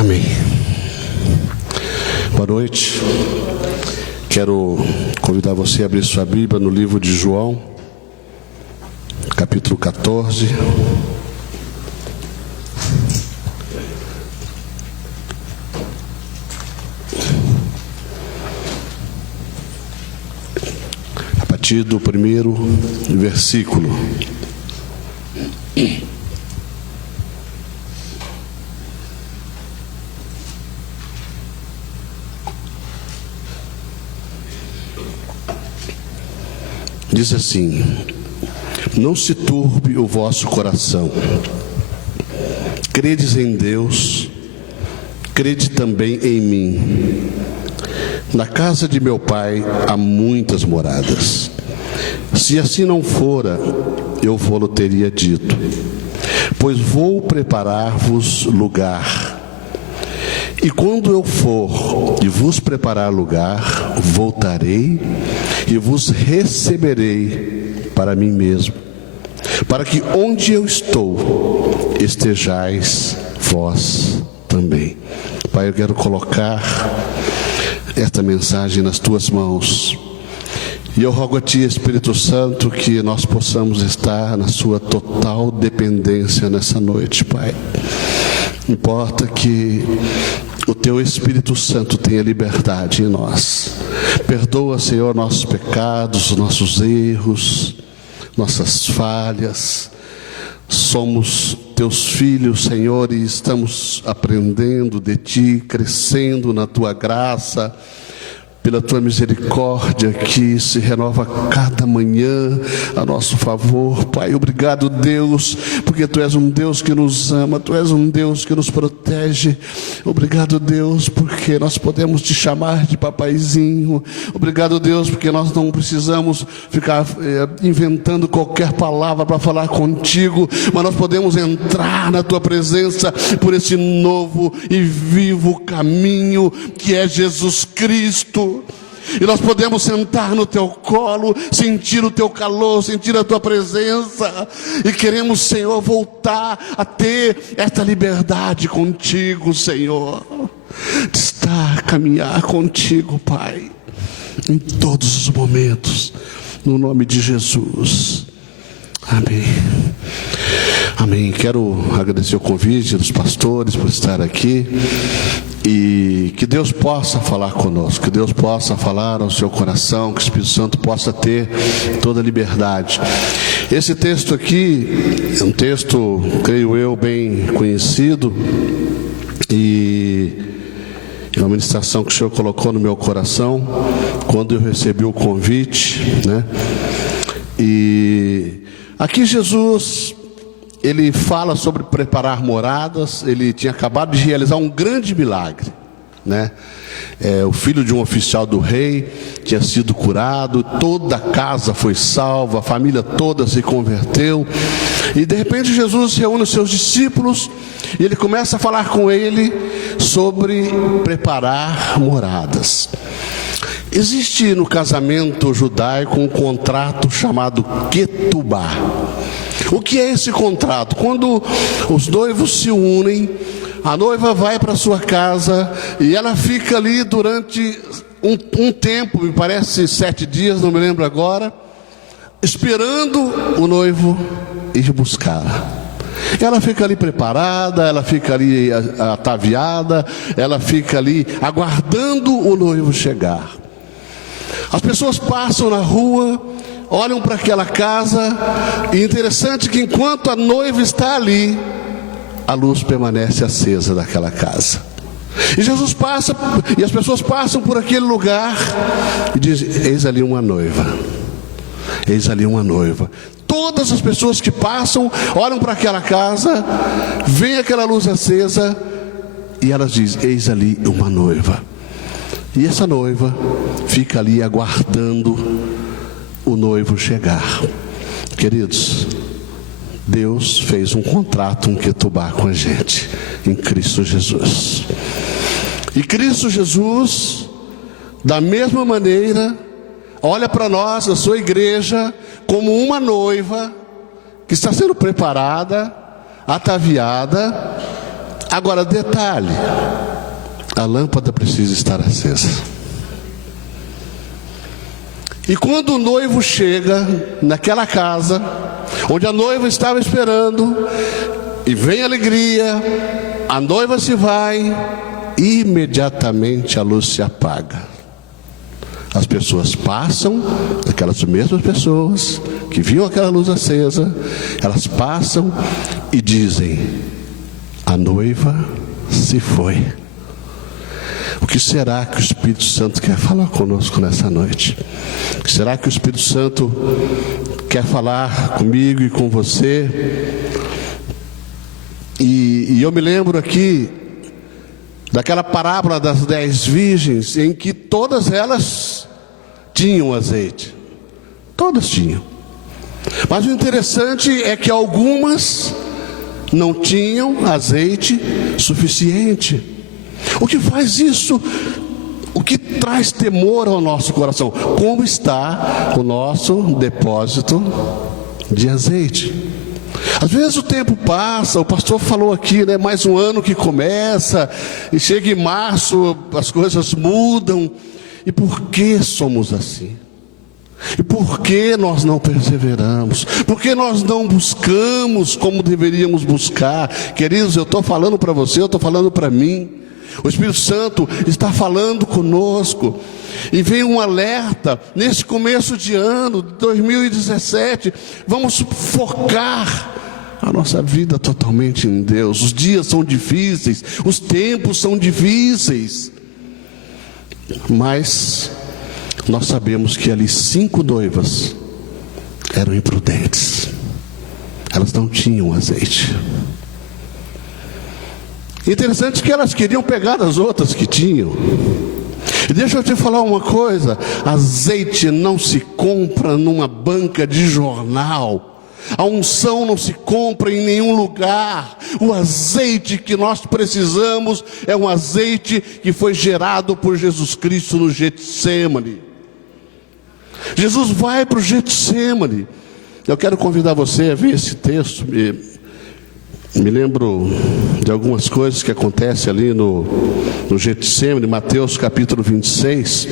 Amém. Boa noite. Quero convidar você a abrir sua Bíblia no livro de João, capítulo 14. A partir do primeiro versículo. Diz assim: não se turbe o vosso coração. Credes em Deus, crede também em mim. Na casa de meu Pai há muitas moradas. Se assim não fora, eu vou-lo teria dito, pois vou preparar-vos lugar. E quando eu for e vos preparar lugar, voltarei e vos receberei para mim mesmo, para que onde eu estou, estejais vós também. Pai, eu quero colocar esta mensagem nas tuas mãos. E eu rogo a Ti, Espírito Santo, que nós possamos estar na sua total dependência nessa noite, Pai. Importa que o Teu Espírito Santo tenha liberdade em nós. Perdoa, Senhor, nossos pecados, nossos erros, nossas falhas. Somos Teus filhos, Senhor, e estamos aprendendo de Ti, crescendo na Tua graça, pela Tua misericórdia que se renova cada manhã a nosso favor. Pai, obrigado, Deus, porque Tu és um Deus que nos ama, Tu és um Deus que nos protege. Obrigado, Deus, porque nós podemos Te chamar de papaizinho. Obrigado, Deus, porque nós não precisamos ficar inventando qualquer palavra para falar contigo, mas nós podemos entrar na Tua presença por esse novo e vivo caminho que é Jesus Cristo. E nós podemos sentar no Teu colo, sentir o Teu calor, sentir a Tua presença. E queremos, Senhor, voltar a ter esta liberdade contigo, Senhor. De estar, caminhar contigo, Pai, em todos os momentos, no nome de Jesus. Amém. Amém. Quero agradecer o convite dos pastores por estar aqui. E que Deus possa falar conosco, que Deus possa falar ao seu coração, que o Espírito Santo possa ter toda a liberdade. Esse texto aqui é um texto, creio eu, bem conhecido, e é uma ministração que o Senhor colocou no meu coração quando eu recebi o convite, né? E aqui Jesus, ele fala sobre preparar moradas. Ele tinha acabado de realizar um grande milagre, né? O filho de um oficial do rei tinha sido curado, toda a casa foi salva, a família toda se converteu. E de repente Jesus reúne os seus discípulos e ele começa a falar com ele sobre preparar moradas. Existe no casamento judaico um contrato chamado ketubá. O que é esse contrato? Quando os noivos se unem, a noiva vai para sua casa e ela fica ali durante um tempo, me parece 7 dias, não me lembro agora, esperando o noivo ir buscá-la. Ela fica ali preparada, ela fica ali ataviada, ela fica ali aguardando o noivo chegar. As pessoas passam na rua, olham para aquela casa, e interessante que enquanto a noiva está ali, a luz permanece acesa daquela casa. E Jesus passa, e as pessoas passam por aquele lugar e dizem: eis ali uma noiva, eis ali uma noiva. Todas as pessoas que passam, olham para aquela casa, veem aquela luz acesa, e elas dizem: eis ali uma noiva. E essa noiva fica ali aguardando o noivo chegar. Queridos, Deus fez um contrato, um ketubá com a gente, em Cristo Jesus. E Cristo Jesus, da mesma maneira, olha para nós, a sua igreja, como uma noiva que está sendo preparada, ataviada, Agora, detalhe: a lâmpada precisa estar acesa. E quando o noivo chega naquela casa, onde a noiva estava esperando, e vem alegria, a noiva se vai, imediatamente a luz se apaga. As pessoas passam, aquelas mesmas pessoas que viam aquela luz acesa, elas passam e dizem: a noiva se foi. O que será que o Espírito Santo quer falar conosco nessa noite? O que será que o Espírito Santo quer falar comigo e com você? E eu me lembro aqui daquela parábola das 10 virgens, em que todas elas tinham azeite. Todas tinham. Mas o interessante é que algumas não tinham azeite suficiente. O que faz isso? O que traz temor ao nosso coração? Como está o nosso depósito de azeite? Às vezes o tempo passa, o pastor falou aqui, né? Mais um ano que começa, e chega em março, as coisas mudam. E por que somos assim? E por que nós não perseveramos? Por que nós não buscamos como deveríamos buscar? Queridos, eu estou falando para você, eu estou falando para mim. O Espírito Santo está falando conosco. E vem um alerta, nesse começo de ano, 2017, vamos focar a nossa vida totalmente em Deus. Os dias são difíceis, os tempos são difíceis. Mas nós sabemos que ali 5 noivas eram imprudentes. Elas não tinham azeite. Interessante que elas queriam pegar as outras que tinham. E deixa eu te falar uma coisa: azeite não se compra numa banca de jornal. A unção não se compra em nenhum lugar. O azeite que nós precisamos é um azeite que foi gerado por Jesus Cristo no Getsêmani. Jesus vai para o Getsêmani. Eu quero convidar você a ver esse texto. Me lembro de algumas coisas que acontecem ali no Getsêmani, Mateus capítulo 26.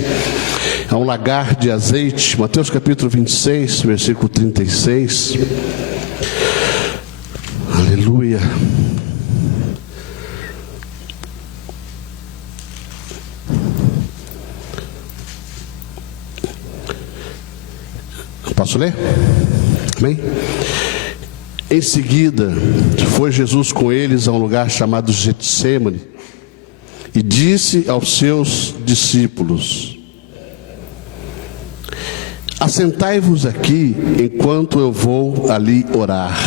É um lagar de azeite. Mateus capítulo 26, versículo 36. Aleluia. Posso ler? Amém? Em seguida, foi Jesus com eles a um lugar chamado Getsêmani e disse aos seus discípulos: assentai-vos aqui enquanto eu vou ali orar.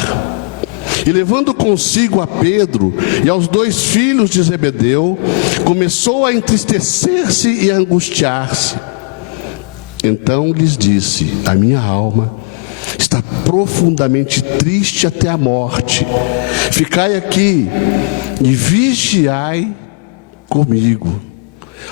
E levando consigo a Pedro e aos 2 filhos de Zebedeu, começou a entristecer-se e a angustiar-se. Então lhes disse: a minha alma está profundamente triste até a morte. Ficai aqui e vigiai comigo.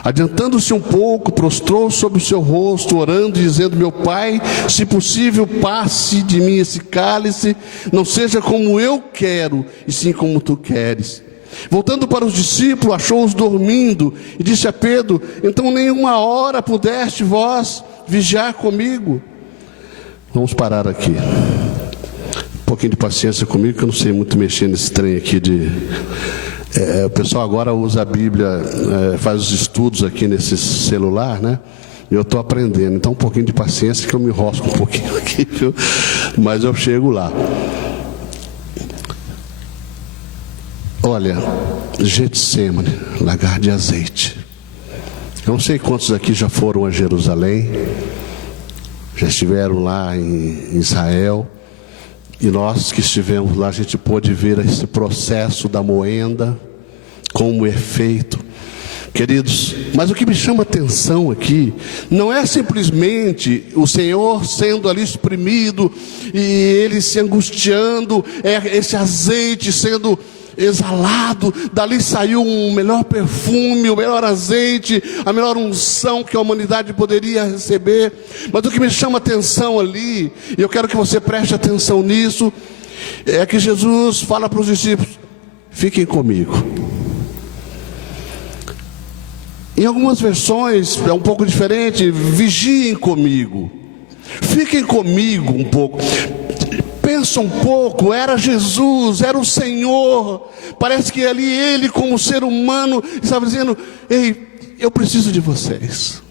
Adiantando-se um pouco, prostrou sobre o seu rosto, orando e dizendo: meu Pai, se possível, passe de mim esse cálice, não seja como eu quero, e sim como tu queres. Voltando para os discípulos, achou-os dormindo, e disse a Pedro: então nenhuma hora pudeste vós vigiar comigo? Vamos parar aqui. Um pouquinho de paciência comigo, que eu não sei muito mexer nesse trem aqui de... o pessoal agora usa a Bíblia, faz os estudos aqui nesse celular, né? E eu estou aprendendo. Então um pouquinho de paciência, que eu me enrosco um pouquinho aqui, viu? Mas eu chego lá. Olha, Getsêmani, lagar de azeite. Eu não sei quantos aqui já foram a Jerusalém, já estiveram lá em Israel. E nós que estivemos lá, a gente pôde ver esse processo da moenda, como é feito. Queridos, mas o que me chama a atenção aqui, não é simplesmente o Senhor sendo ali exprimido, e ele se angustiando, é esse azeite sendo exalado, dali saiu um melhor perfume, o melhor azeite, a melhor unção que a humanidade poderia receber. Mas o que me chama a atenção ali, e eu quero que você preste atenção nisso, é que Jesus fala para os discípulos: fiquem comigo. Em algumas versões é um pouco diferente: vigiem comigo, fiquem comigo um pouco. Pensa um pouco, era Jesus, era o Senhor. Parece que ali ele, como ser humano, estava dizendo: ei, eu preciso de vocês.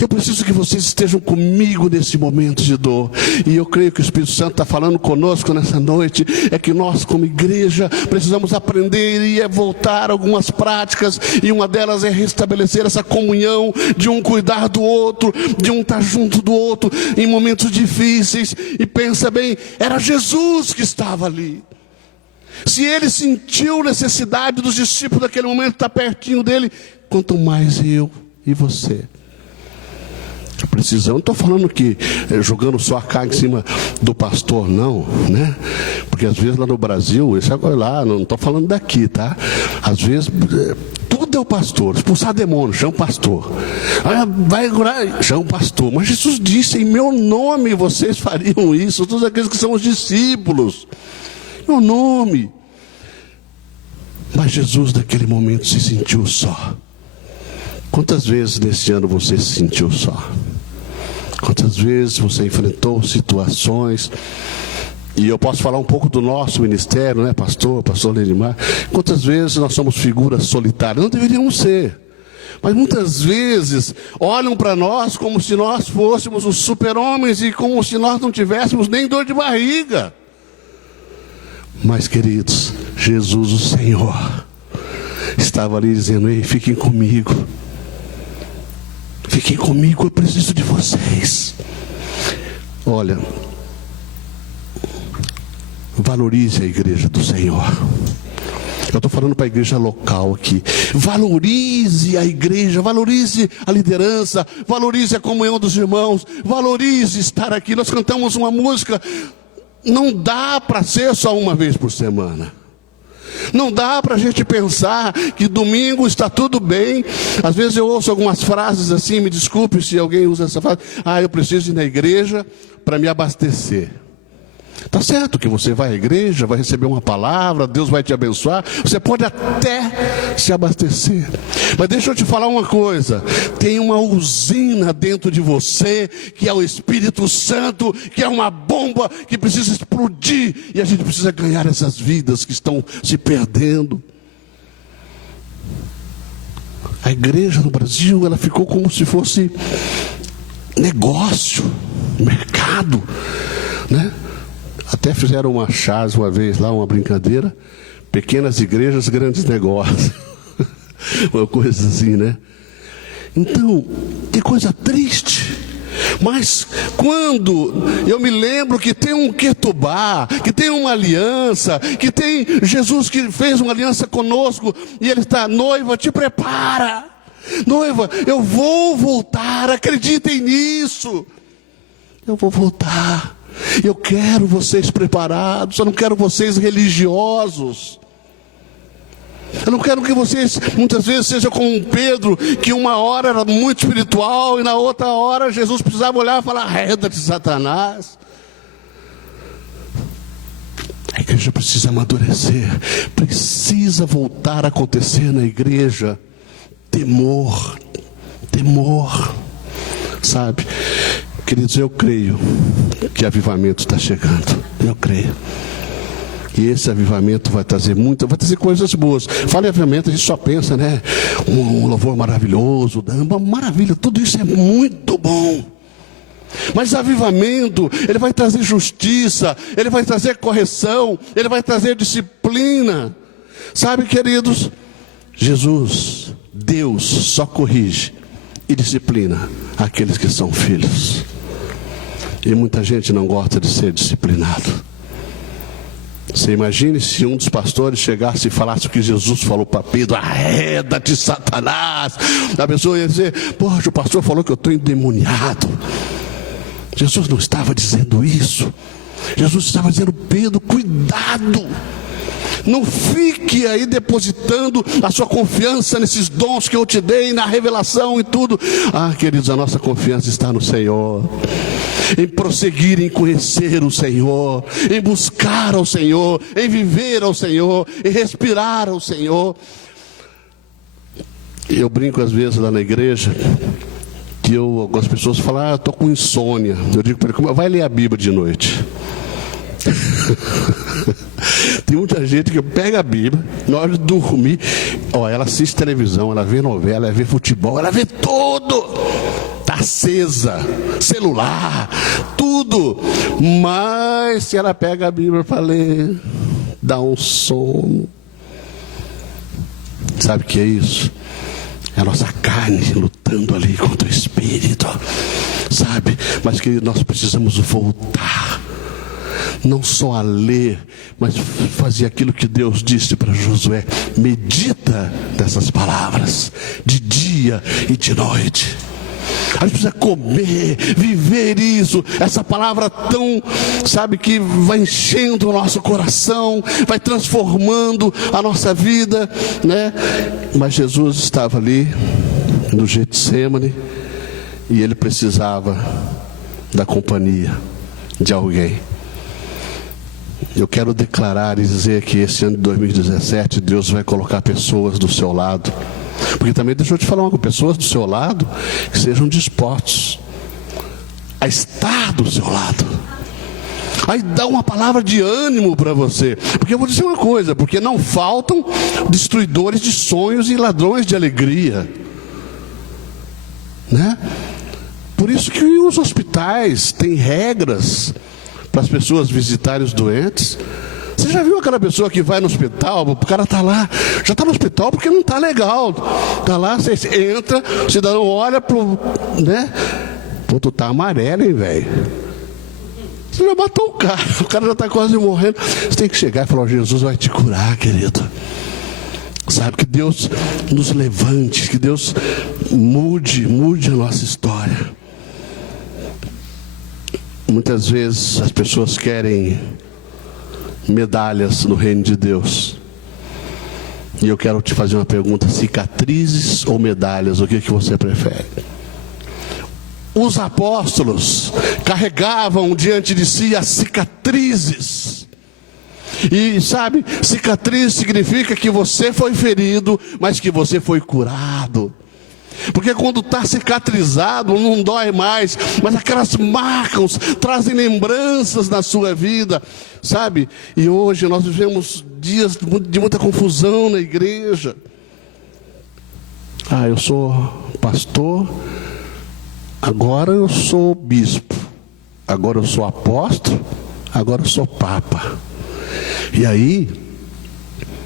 Eu preciso que vocês estejam comigo nesse momento de dor. E eu creio que o Espírito Santo está falando conosco nessa noite. É que nós, como igreja, precisamos aprender e voltar a algumas práticas. E uma delas é restabelecer essa comunhão de um cuidar do outro, de um estar junto do outro em momentos difíceis. E pensa bem, era Jesus que estava ali. Se ele sentiu necessidade dos discípulos naquele momento estar pertinho dele, quanto mais eu e você. Precisamos, não estou falando que jogando só a carga em cima do pastor, não, né? Porque às vezes lá no Brasil, isso agora lá, não estou falando daqui, tá? Às vezes tudo é o pastor, expulsar demônio, chama o pastor. Vai agora, chama o pastor. Mas Jesus disse: em meu nome vocês fariam isso, todos aqueles que são os discípulos, em meu nome. Mas Jesus naquele momento se sentiu só. Quantas vezes nesse ano você se sentiu só? Quantas vezes você enfrentou situações? E eu posso falar um pouco do nosso ministério, né, pastor Lenimar? Quantas vezes nós somos figuras solitárias? Não deveríamos ser. Mas muitas vezes olham para nós como se nós fôssemos os super-homens e como se nós não tivéssemos nem dor de barriga. Mas, queridos, Jesus, o Senhor, estava ali dizendo: ei, fiquem comigo. Fiquem comigo, eu preciso de vocês. Olha, valorize a igreja do Senhor. Eu estou falando para a igreja local aqui. Valorize a igreja, valorize a liderança, valorize a comunhão dos irmãos, valorize estar aqui. Nós cantamos uma música, não dá para ser só uma vez por semana. Não dá para a gente pensar que domingo está tudo bem. Às vezes eu ouço algumas frases assim, me desculpe se alguém usa essa frase: eu preciso ir na igreja para me abastecer. Está certo que você vai à igreja, vai receber uma palavra, Deus vai te abençoar, você pode até se abastecer. Mas deixa eu te falar uma coisa: tem uma usina dentro de você, que é o Espírito Santo, que é uma bomba que precisa explodir, e a gente precisa ganhar essas vidas que estão se perdendo. A igreja no Brasil, ela ficou como se fosse negócio, mercado, né? Até fizeram uma chás uma vez lá, uma brincadeira: pequenas igrejas, grandes negócios. Uma coisa assim, né? Então, que coisa triste. Mas quando eu me lembro que tem um Ketubá, que tem uma aliança, que tem Jesus que fez uma aliança conosco, e ele está: noiva, te prepara. Noiva, eu vou voltar, acreditem nisso. Eu vou voltar. Eu quero vocês preparados, eu não quero vocês religiosos. Eu não quero que vocês muitas vezes sejam como um Pedro, que uma hora era muito espiritual e na outra hora Jesus precisava olhar e falar: arreda-te, Satanás. A igreja precisa amadurecer, precisa voltar a acontecer na igreja temor, sabe? Queridos, eu creio que avivamento está chegando. Eu creio. E esse avivamento vai trazer coisas boas. Fala em avivamento, a gente só pensa, né? Um louvor maravilhoso, uma maravilha, tudo isso é muito bom. Mas avivamento, ele vai trazer justiça, ele vai trazer correção, ele vai trazer disciplina. Sabe, queridos, Jesus, Deus, só corrige e disciplina aqueles que são filhos. E muita gente não gosta de ser disciplinado. Você imagine se um dos pastores chegasse e falasse o que Jesus falou para Pedro: arreda-te, Satanás. A pessoa ia dizer: poxa, o pastor falou que eu estou endemoniado. Jesus não estava dizendo isso. Jesus estava dizendo: Pedro, cuidado. Não fique aí depositando a sua confiança nesses dons que eu te dei, na revelação e tudo. Queridos, a nossa confiança está no Senhor. Em prosseguir, em conhecer o Senhor, em buscar ao Senhor, em viver ao Senhor, em respirar ao Senhor. Eu brinco às vezes lá na igreja, que algumas pessoas falam, eu estou com insônia. Eu digo para ele, vai ler a Bíblia de noite. Tem muita gente que pega a Bíblia, na hora de dormir, ela assiste televisão, ela vê novela, ela vê futebol, ela vê tudo. Está acesa, celular, tudo. Mas se ela pega a Bíblia para ler, dá um sono. Sabe o que é isso? É a nossa carne lutando ali contra o Espírito, sabe? Mas que nós precisamos voltar, não só a ler, mas fazer aquilo que Deus disse para Josué: medita dessas palavras, de dia e de noite. A gente precisa comer, viver isso, essa palavra tão, sabe, que vai enchendo o nosso coração, vai transformando a nossa vida, né? Mas Jesus estava ali no Getsêmani e ele precisava da companhia de alguém. Eu quero declarar e dizer que esse ano de 2017 Deus vai colocar pessoas do seu lado. Porque também, deixa eu te falar uma coisa, pessoas do seu lado que sejam dispostos a estar do seu lado. Aí dá uma palavra de ânimo para você. Porque eu vou dizer uma coisa, porque não faltam destruidores de sonhos e ladrões de alegria, né? Por isso que os hospitais têm regras para as pessoas visitarem os doentes. Você já viu aquela pessoa que vai no hospital, o cara está lá, já está no hospital porque não está legal. Está lá, você entra, o cidadão olha pro, né? Pô, tu tá amarelo, hein, velho? Você já matou o cara já está quase morrendo. Você tem que chegar e falar: Jesus vai te curar, querido. Sabe, que Deus nos levante, que Deus mude a nossa história. Muitas vezes as pessoas querem medalhas no reino de Deus. E eu quero te fazer uma pergunta: cicatrizes ou medalhas, o que você prefere? Os apóstolos carregavam diante de si as cicatrizes. E sabe, cicatriz significa que você foi ferido, mas que você foi curado. Porque quando está cicatrizado não dói mais, mas aquelas marcas trazem lembranças na sua vida, sabe? E hoje nós vivemos dias de muita confusão na igreja. Eu sou pastor, agora eu sou bispo, agora eu sou apóstolo, agora eu sou papa. E aí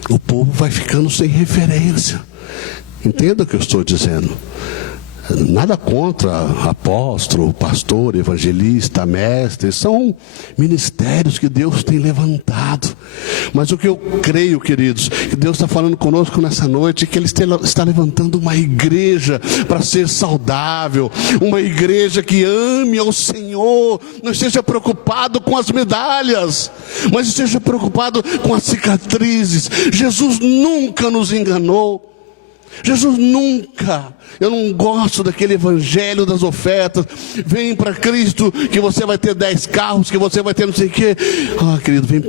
o povo vai ficando sem referência. Entenda o que eu estou dizendo. Nada contra apóstolo, pastor, evangelista, mestre. São ministérios que Deus tem levantado. Mas o que eu creio, queridos, que Deus está falando conosco nessa noite, é que Ele está levantando uma igreja para ser saudável. Uma igreja que ame ao Senhor. Não esteja preocupado com as medalhas, mas esteja preocupado com as cicatrizes. Jesus nunca nos enganou. Jesus nunca. Eu não gosto daquele evangelho das ofertas. Vem para Cristo que você vai ter 10 carros, que você vai ter não sei o quê. Querido, vem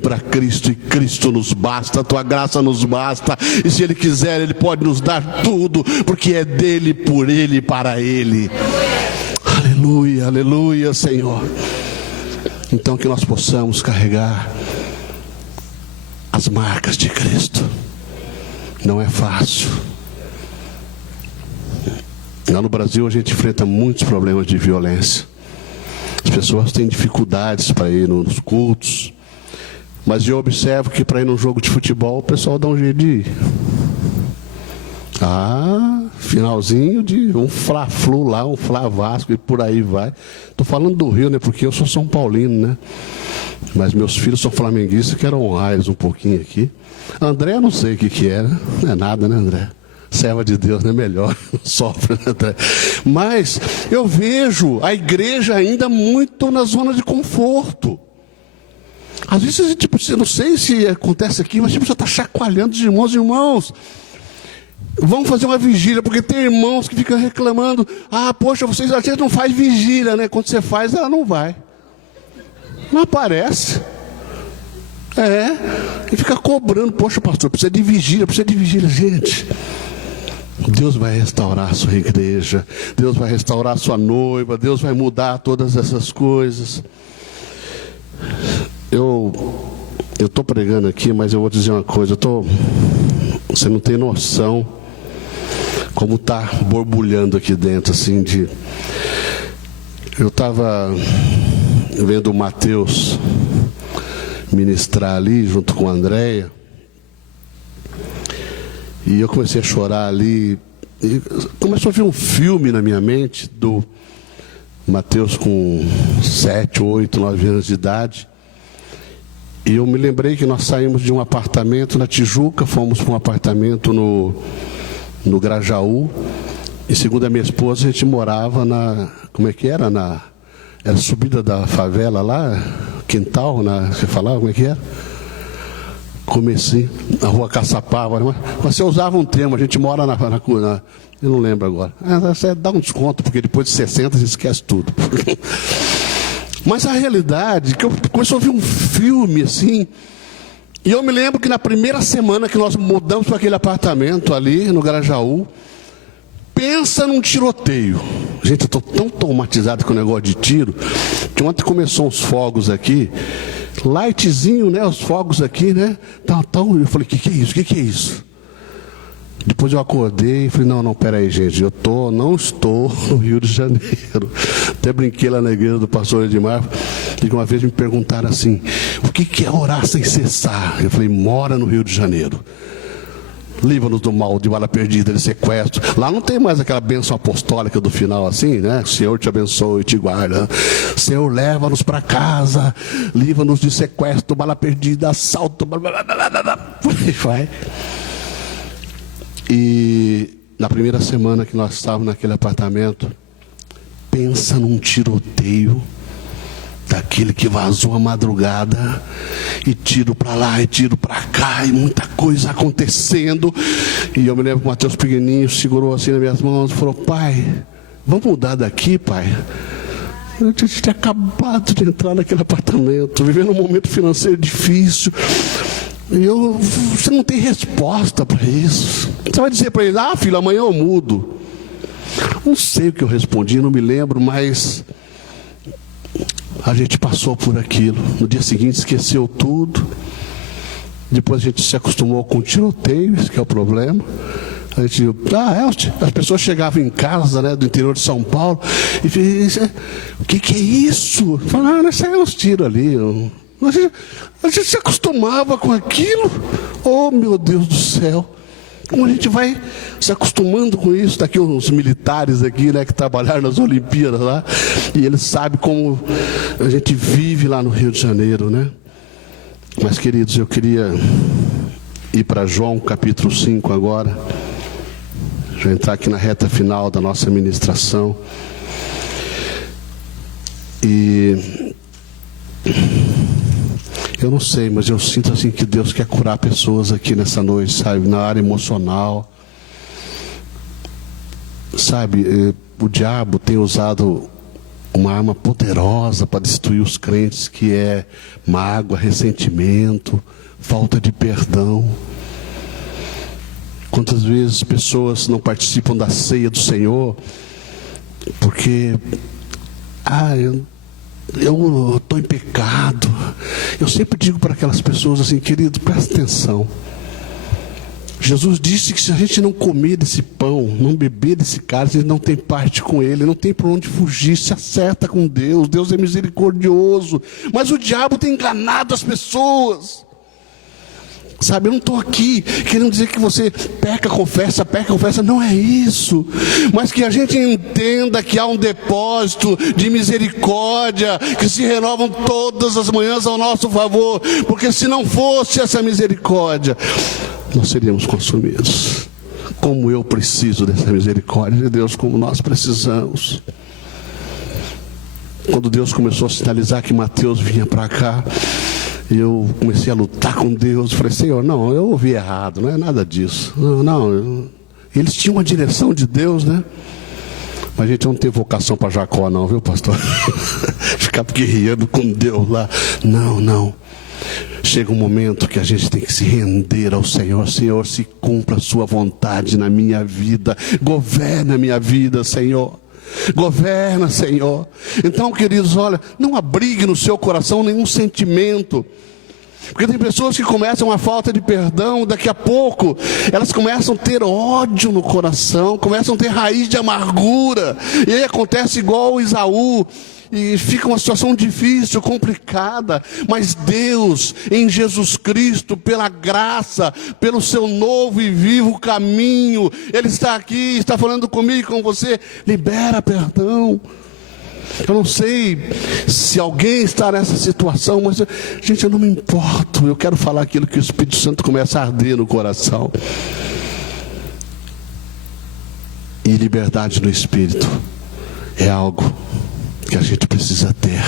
para Cristo e Cristo nos basta. A tua graça nos basta. E se Ele quiser, Ele pode nos dar tudo, porque é dele, por Ele e para Ele. Aleluia, aleluia, Senhor. Então que nós possamos carregar as marcas de Cristo. Não é fácil. Lá no Brasil a gente enfrenta muitos problemas de violência. As pessoas têm dificuldades para ir nos cultos. Mas eu observo que para ir num jogo de futebol o pessoal dá um jeito de ir. Finalzinho de um Fla-Flu lá, um Fla-Vasco e por aí vai. Estou falando do Rio, né? Porque eu sou São Paulino, né? Mas meus filhos são flamenguistas, quero honrar eles um pouquinho aqui. André, eu não sei o que era. Não é nada, né, André? Serva de Deus, não é melhor. Sofre, né, André? Mas eu vejo a igreja ainda muito na zona de conforto. Às vezes a gente, eu não sei se acontece aqui, mas a gente precisa estar chacoalhando os irmãos. Vamos fazer uma vigília, porque tem irmãos que ficam reclamando: poxa, vocês às vezes não fazem vigília, né? Quando você faz, ela não vai. Não aparece. E fica cobrando: poxa, pastor, precisa de vigília, gente. Deus vai restaurar a sua igreja, Deus vai restaurar a sua noiva, Deus vai mudar todas essas coisas. Eu estou pregando aqui, mas eu vou dizer uma coisa, você não tem noção como está borbulhando aqui dentro, assim, eu estava vendo o Mateus ministrar ali, junto com a Andréia, e eu comecei a chorar ali, e começou a vir um filme na minha mente, do Mateus com 7, 8, 9 anos de idade, e eu me lembrei que nós saímos de um apartamento na Tijuca, fomos para um apartamento no Grajaú, e segundo a minha esposa, a gente morava como é que era? Era a subida da favela lá, quintal, você falava como é que era? Comecei, na rua Caçapava, mas você usava um termo, a gente mora eu não lembro agora. Você dá um desconto, porque depois de 60 a gente esquece tudo. Mas a realidade é que eu comecei a ouvir um filme assim, e eu me lembro que na primeira semana que nós mudamos para aquele apartamento ali no Grajaú, pensa num tiroteio. Gente, eu estou tão traumatizado com o negócio de tiro, que ontem começou uns fogos aqui, lightzinho, né, os fogos aqui, né, eu falei, o que é isso, o que é isso? Depois eu acordei e falei, não, peraí, gente, não estou no Rio de Janeiro. Até brinquei lá na igreja do pastor Edmar, e uma vez me perguntaram assim, o que é orar sem cessar? Eu falei, mora no Rio de Janeiro. Livra-nos do mal, de bala perdida, de sequestro. Lá não tem mais aquela bênção apostólica do final assim, né? Senhor te abençoe e te guarda. Senhor, leva-nos para casa, livra-nos de sequestro, bala perdida, assalto, por aí vai. E na primeira semana que nós estávamos naquele apartamento, pensa num tiroteio daquele que vazou a madrugada, e tiro para lá e tiro para cá, e muita coisa acontecendo. E eu me lembro que o Mateus pequenininho segurou assim nas minhas mãos e falou, pai, vamos mudar daqui, pai? Eu tinha acabado de entrar naquele apartamento, vivendo um momento financeiro difícil, e você não tem resposta para isso. Você vai dizer para ele, filho, amanhã eu mudo. Não sei o que eu respondi, não me lembro, mas a gente passou por aquilo. No dia seguinte esqueceu tudo. Depois a gente se acostumou com o tiroteio, esse que é o problema. A gente, as pessoas chegavam em casa, né, do interior de São Paulo, e diziam, o que é isso? Falaram, nós saímos tiros ali. A gente se acostumava com aquilo. Oh, meu Deus do céu. Como a gente vai se acostumando com isso. Daqui uns militares aqui, né, que trabalharam nas Olimpíadas lá, e eles sabem como a gente vive lá no Rio de Janeiro, né? Mas, queridos, eu queria ir para João capítulo 5 agora. Já entrar aqui na reta final da nossa ministração. E eu não sei, mas eu sinto assim que Deus quer curar pessoas aqui nessa noite, sabe? Na área emocional. Sabe, o diabo tem usado uma arma poderosa para destruir os crentes, que é mágoa, ressentimento, falta de perdão. Quantas vezes pessoas não participam da ceia do Senhor porque eu estou em pecado. Eu sempre digo para aquelas pessoas assim, querido, presta atenção. Jesus disse que se a gente não comer desse pão, não beber desse cálice, a gente não tem parte com Ele, não tem por onde fugir, se acerta com Deus. Deus é misericordioso, mas o diabo tem enganado as pessoas. Sabe, eu não estou aqui querendo dizer que você peca, confessa, não é isso. Mas que a gente entenda que há um depósito de misericórdia que se renovam todas as manhãs ao nosso favor. Porque se não fosse essa misericórdia, nós seríamos consumidos. Como eu preciso dessa misericórdia de Deus, como nós precisamos. Quando Deus começou a sinalizar que Mateus vinha para cá, eu comecei a lutar com Deus. Falei, Senhor, não, eu ouvi errado, não é nada disso. Eles tinham uma direção de Deus, né? Mas a gente não tem vocação para Jacó não, viu, pastor? Ficar guerreando com Deus lá. Não. chega um momento que a gente tem que se render ao Senhor. Senhor, se cumpra a sua vontade na minha vida, governa a minha vida, Senhor. Governa, Senhor. Então, queridos, olha, não abrigue no seu coração nenhum sentimento, porque tem pessoas que começam a falta de perdão, daqui a pouco elas começam a ter ódio no coração, começam a ter raiz de amargura, e aí acontece igual Esaú, e fica uma situação difícil, complicada. Mas Deus, em Jesus Cristo, pela graça, pelo seu novo e vivo caminho, Ele está aqui, está falando comigo e com você. Libera perdão. Eu não sei se alguém está nessa situação, mas, gente, eu não me importo. Eu quero falar aquilo que o Espírito Santo começa a arder no coração. E liberdade no Espírito é algo que a gente precisa ter.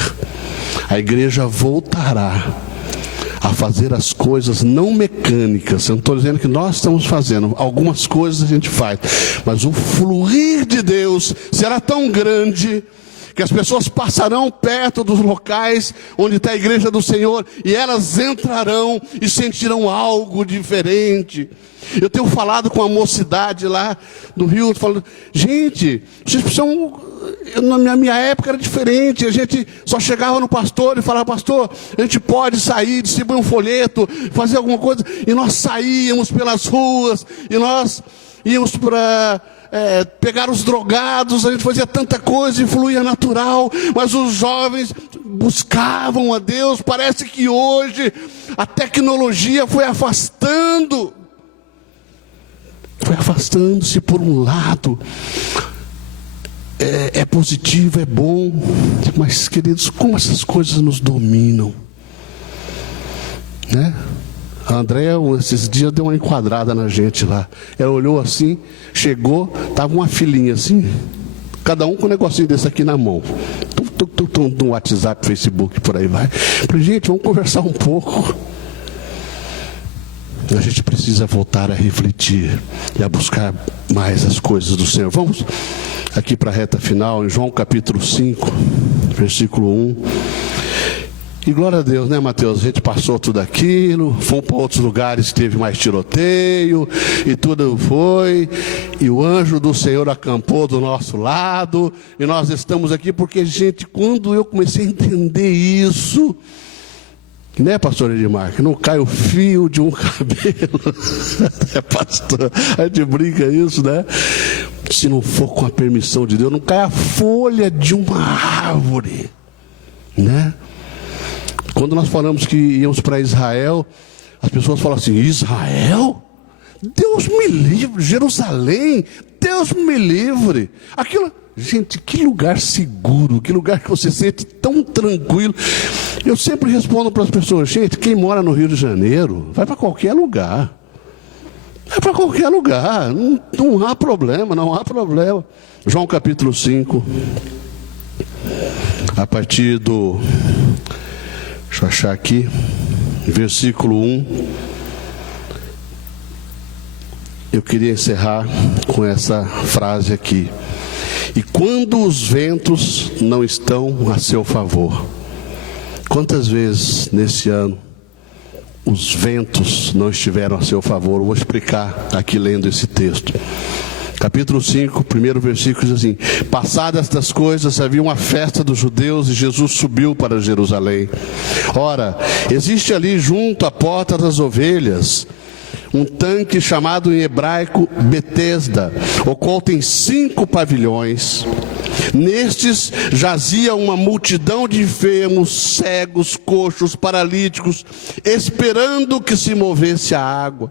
A igreja voltará a fazer as coisas não mecânicas. Eu não estou dizendo que nós estamos fazendo, algumas coisas a gente faz, mas o fluir de Deus será tão grande que as pessoas passarão perto dos locais onde está a igreja do Senhor, e elas entrarão e sentirão algo diferente. Eu tenho falado com a mocidade lá do Rio, falando, gente, vocês precisam... Na minha época era diferente, a gente só chegava no pastor e falava, pastor, a gente pode sair, distribuir um folheto, fazer alguma coisa, e nós saíamos pelas ruas, e nós íamos para... pegar os drogados, a gente fazia tanta coisa e fluía natural, mas os jovens buscavam a Deus. Parece que hoje a tecnologia foi afastando-se. Por um lado é positivo, é bom, mas, queridos, como essas coisas nos dominam, né? A Andréia, esses dias, deu uma enquadrada na gente lá. Ela olhou assim, chegou, estava uma filinha assim, cada um com um negocinho desse aqui na mão. No WhatsApp, Facebook, por aí vai. Falei, gente, vamos conversar um pouco. A gente precisa voltar a refletir e a buscar mais as coisas do Senhor. Vamos aqui para a reta final, em João capítulo 5, versículo 1. E glória a Deus, né, Mateus? A gente passou tudo aquilo, fomos para outros lugares, teve mais tiroteio, e tudo foi, e o anjo do Senhor acampou do nosso lado, e nós estamos aqui porque, gente, quando eu comecei a entender isso, né, pastor Edmar, que não cai o fio de um cabelo, pastor, a gente brinca isso, né? Se não for com a permissão de Deus, não cai a folha de uma árvore, né? Quando nós falamos que íamos para Israel, as pessoas falam assim, Israel? Deus me livre, Jerusalém, Deus me livre. Aquilo, gente, que lugar seguro, que lugar que você se sente tão tranquilo. Eu sempre respondo para as pessoas, gente, quem mora no Rio de Janeiro, vai para qualquer lugar. Vai para qualquer lugar, não há problema, não há problema. João capítulo 5, a partir do... Deixa eu achar aqui, versículo 1. Eu queria encerrar com essa frase aqui. E quando os ventos não estão a seu favor. Quantas vezes nesse ano os ventos não estiveram a seu favor? Eu vou explicar aqui lendo esse texto. Capítulo 5, primeiro versículo diz assim: passadas estas coisas, havia uma festa dos judeus e Jesus subiu para Jerusalém. Ora, existe ali junto à porta das ovelhas um tanque chamado em hebraico Betesda, o qual tem 5 pavilhões. Nestes jazia uma multidão de enfermos, cegos, coxos, paralíticos, esperando que se movesse a água.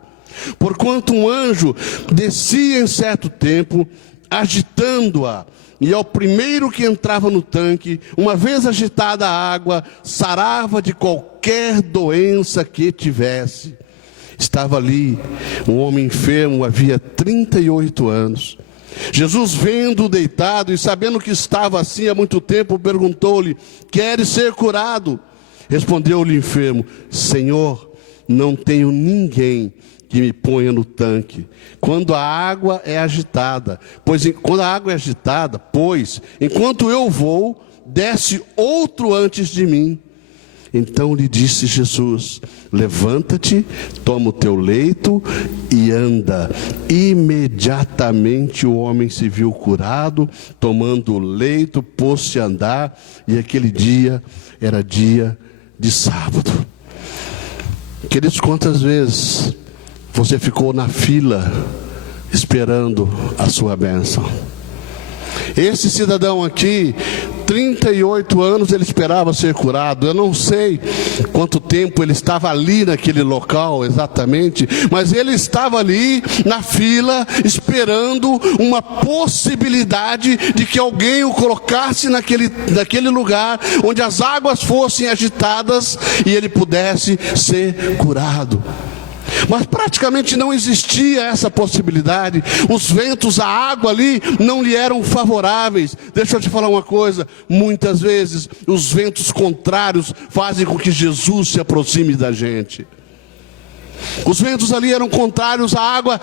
Porquanto um anjo descia em certo tempo, agitando-a, e ao primeiro que entrava no tanque, uma vez agitada a água, sarava de qualquer doença que tivesse. Estava ali um homem enfermo, havia 38 anos. Jesus, vendo-o deitado e sabendo que estava assim há muito tempo, perguntou-lhe: queres ser curado? Respondeu-lhe o enfermo: Senhor, não tenho ninguém que me ponha no tanque quando a água é agitada, pois enquanto eu vou, desce outro antes de mim. Então lhe disse Jesus: levanta-te, toma o teu leito e anda. Imediatamente o homem se viu curado, tomando o leito, pôs-se a andar, e aquele dia era dia de sábado. Queridos, quantas vezes você ficou na fila esperando a sua bênção? Esse cidadão aqui, 38 anos ele esperava ser curado. Eu não sei quanto tempo ele estava ali naquele local exatamente, mas ele estava ali na fila esperando uma possibilidade de que alguém o colocasse naquele lugar onde as águas fossem agitadas e ele pudesse ser curado. Mas praticamente não existia essa possibilidade. Os ventos, a água ali não lhe eram favoráveis. Deixa eu te falar uma coisa: muitas vezes os ventos contrários fazem com que Jesus se aproxime da gente. Os ventos ali eram contrários, a água,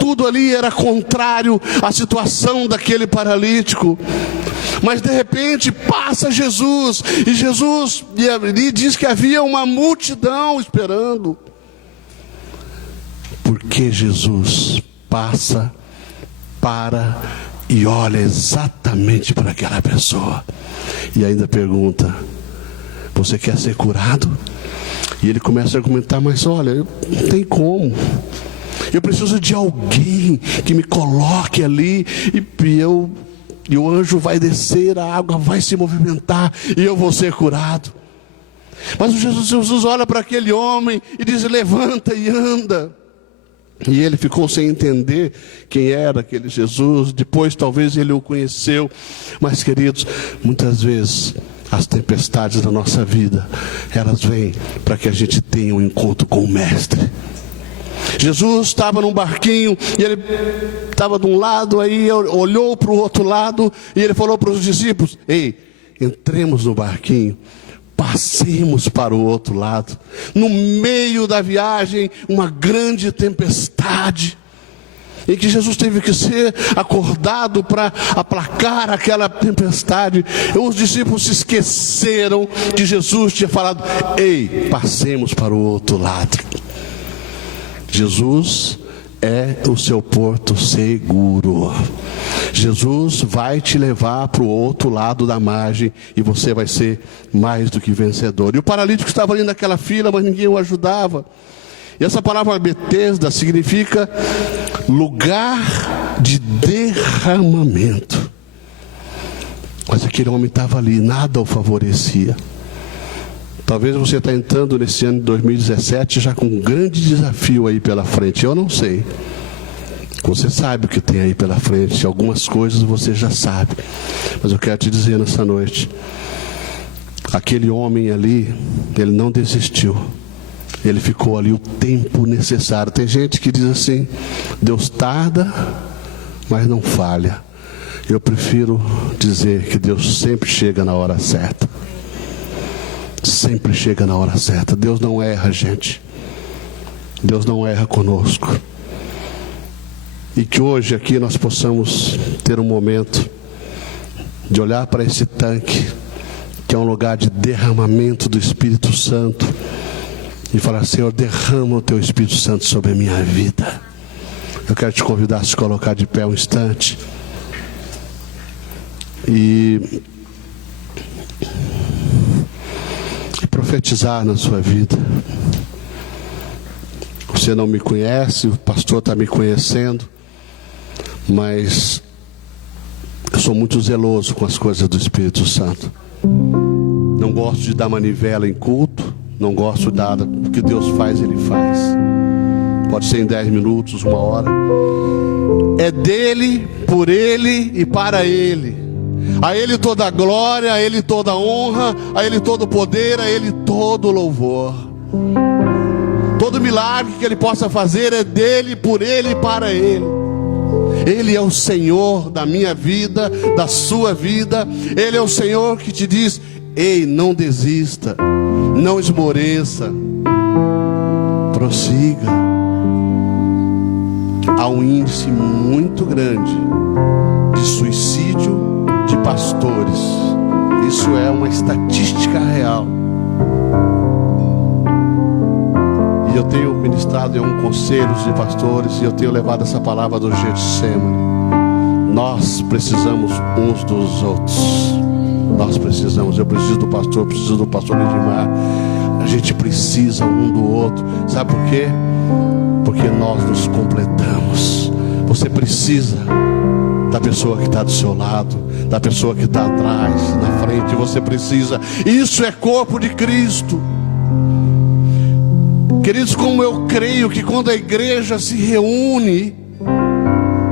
tudo ali era contrário à situação daquele paralítico. Mas de repente passa Jesus, e Jesus e diz que havia uma multidão esperando. Porque Jesus passa, para e olha exatamente para aquela pessoa. E ainda pergunta: você quer ser curado? E ele começa a argumentar: mas olha, não tem como. Eu preciso de alguém que me coloque ali e o anjo vai descer, a água vai se movimentar e eu vou ser curado. Mas Jesus olha para aquele homem e diz: levanta e anda. E ele ficou sem entender quem era aquele Jesus. Depois talvez ele o conheceu. Mas, queridos, muitas vezes as tempestades da nossa vida, elas vêm para que a gente tenha um encontro com o Mestre. Jesus estava num barquinho e ele estava de um lado, aí olhou para o outro lado e ele falou para os discípulos: ei, entremos no barquinho, passemos para o outro lado. No meio da viagem, uma grande tempestade, em que Jesus teve que ser acordado para aplacar aquela tempestade. E os discípulos se esqueceram que Jesus tinha falado: ei, passemos para o outro lado. Jesus é o seu porto seguro. Jesus vai te levar para o outro lado da margem e você vai ser mais do que vencedor. E o paralítico estava ali naquela fila, mas ninguém o ajudava. E essa palavra Betesda significa lugar de derramamento. Mas aquele homem estava ali, nada o favorecia. Talvez você está entrando nesse ano de 2017 já com um grande desafio aí pela frente. Eu não sei. Você sabe o que tem aí pela frente. Algumas coisas você já sabe. Mas eu quero te dizer nessa noite: aquele homem ali, ele não desistiu. Ele ficou ali o tempo necessário. Tem gente que diz assim: Deus tarda, mas não falha. Eu prefiro dizer que Deus sempre chega na hora certa. Sempre chega na hora certa. Deus não erra, gente. Deus não erra conosco. E que hoje aqui nós possamos ter um momento de olhar para esse tanque, que é um lugar de derramamento do Espírito Santo, e falar: Senhor, derrama o teu Espírito Santo sobre a minha vida. Eu quero te convidar a se colocar de pé um instante e profetizar na sua vida. Você não me conhece, o pastor está me conhecendo, mas eu sou muito zeloso com as coisas do Espírito Santo. Não gosto de dar manivela em culto, não gosto de dar o que Deus faz, Ele faz. Pode ser em 10 minutos, 1 hora. É dele, por Ele e para Ele. A Ele toda a glória, a Ele toda a honra, a Ele todo o poder, a Ele todo o louvor. Todo milagre que Ele possa fazer é dele, por Ele e para Ele. Ele é o Senhor da minha vida, da sua vida. Ele é o Senhor que te diz: ei, não desista, não esmoreça, prossiga. Há um índice muito grande de suicídio de pastores. Isso é uma estatística real. eu tenho ministrado em um conselho de pastores e eu tenho levado essa palavra do Getsemane. Nós precisamos uns dos outros. Nós precisamos. Eu preciso do pastor, preciso do pastor Edmar. A gente precisa um do outro. Sabe por quê? Porque nós nos completamos. Você precisa da pessoa que está do seu lado, da pessoa que está atrás, na frente. Você precisa. Isso é corpo de Cristo. Queridos, como eu creio que quando a igreja se reúne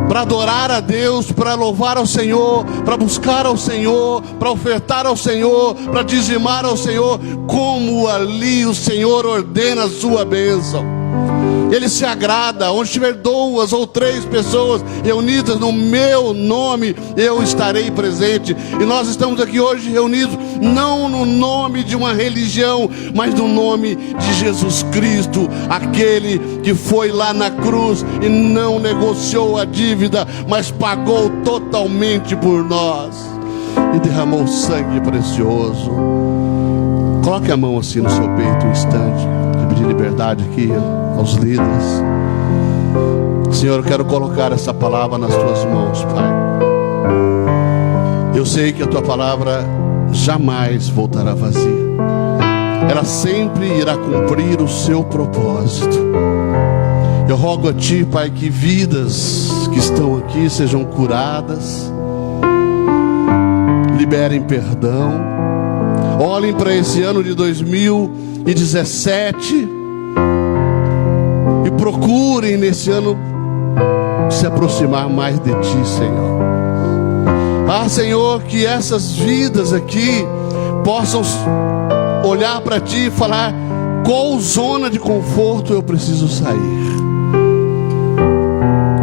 para adorar a Deus, para louvar ao Senhor, para buscar ao Senhor, para ofertar ao Senhor, para dizimar ao Senhor, como ali o Senhor ordena a sua bênção. Ele se agrada. Onde tiver 2 ou 3 pessoas reunidas no meu nome, eu estarei presente. E nós estamos aqui hoje reunidos não no nome de uma religião, mas no nome de Jesus Cristo, aquele que foi lá na cruz e não negociou a dívida, mas pagou totalmente por nós e derramou sangue precioso. Coloque a mão assim no seu peito um instante. Eu pedi liberdade aqui aos líderes. Senhor, eu quero colocar essa palavra nas tuas mãos, Pai. Eu sei que a tua palavra jamais voltará vazia. Ela sempre irá cumprir o seu propósito. Eu rogo a ti, Pai, que vidas que estão aqui sejam curadas, liberem perdão. Olhem para esse ano de 2017 e procurem nesse ano se aproximar mais de ti, Senhor. Ah, Senhor, que essas vidas aqui possam olhar para ti e falar: qual zona de conforto eu preciso sair?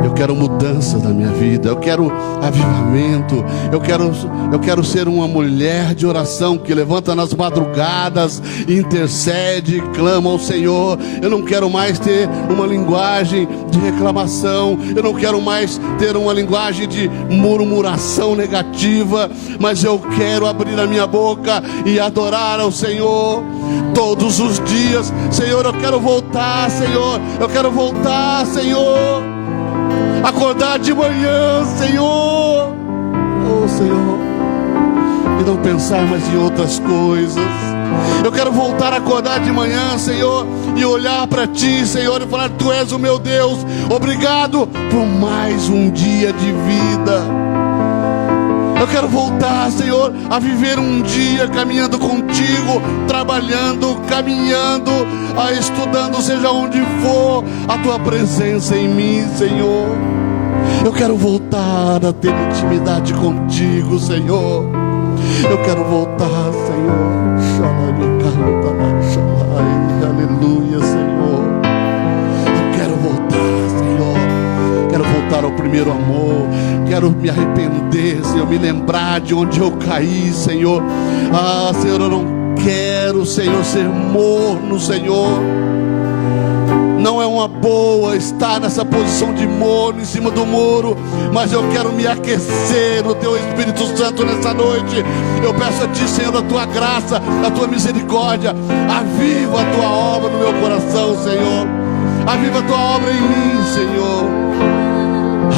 Eu quero mudança na minha vida, eu quero avivamento, eu quero ser uma mulher de oração que levanta nas madrugadas, intercede, clama ao Senhor. Eu não quero mais ter uma linguagem de reclamação, eu não quero mais ter uma linguagem de murmuração negativa, mas eu quero abrir a minha boca e adorar ao Senhor todos os dias. Senhor, eu quero voltar, Senhor, eu quero voltar, Senhor. Acordar de manhã, Senhor, oh Senhor, e não pensar mais em outras coisas. Eu quero voltar a acordar de manhã, Senhor, e olhar para ti, Senhor, e falar: tu és o meu Deus, obrigado por mais um dia de vida. Eu quero voltar, Senhor, a viver um dia caminhando contigo, trabalhando, caminhando, estudando, seja onde for, a tua presença em mim, Senhor. Eu quero voltar a ter intimidade contigo, Senhor. Eu quero voltar, Senhor. Aleluia, Senhor. Eu quero voltar, Senhor. Quero voltar ao primeiro amor. Quero me arrepender, Senhor, me lembrar de onde eu caí, Senhor. Ah, Senhor, eu não quero, Senhor, ser morno, Senhor. Não é uma boa estar nessa posição de morno em cima do muro, mas eu quero me aquecer no teu Espírito Santo nessa noite. Eu peço a ti, Senhor, a tua graça, a tua misericórdia. Aviva a tua obra no meu coração, Senhor. Aviva a tua obra em mim, Senhor.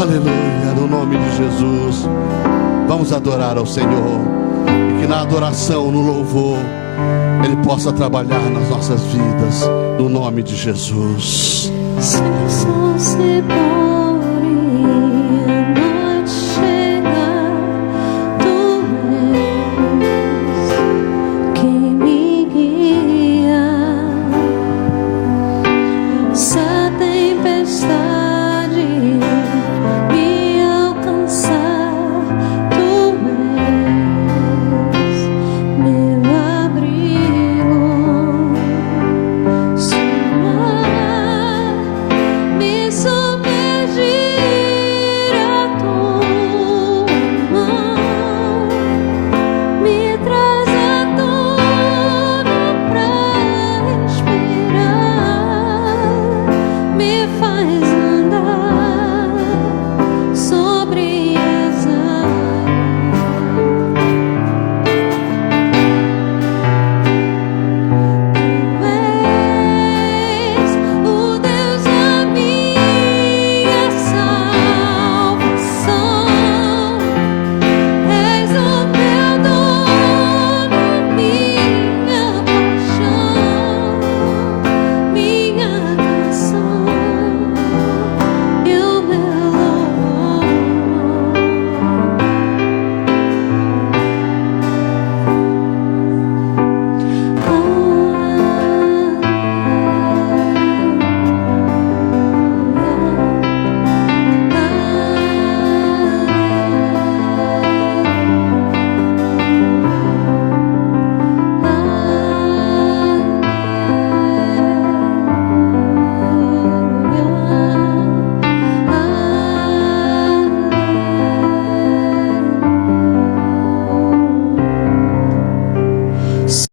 Aleluia, no nome de Jesus. Vamos adorar ao Senhor, e que na adoração, no louvor, Ele possa trabalhar nas nossas vidas, no nome de Jesus. Senhor,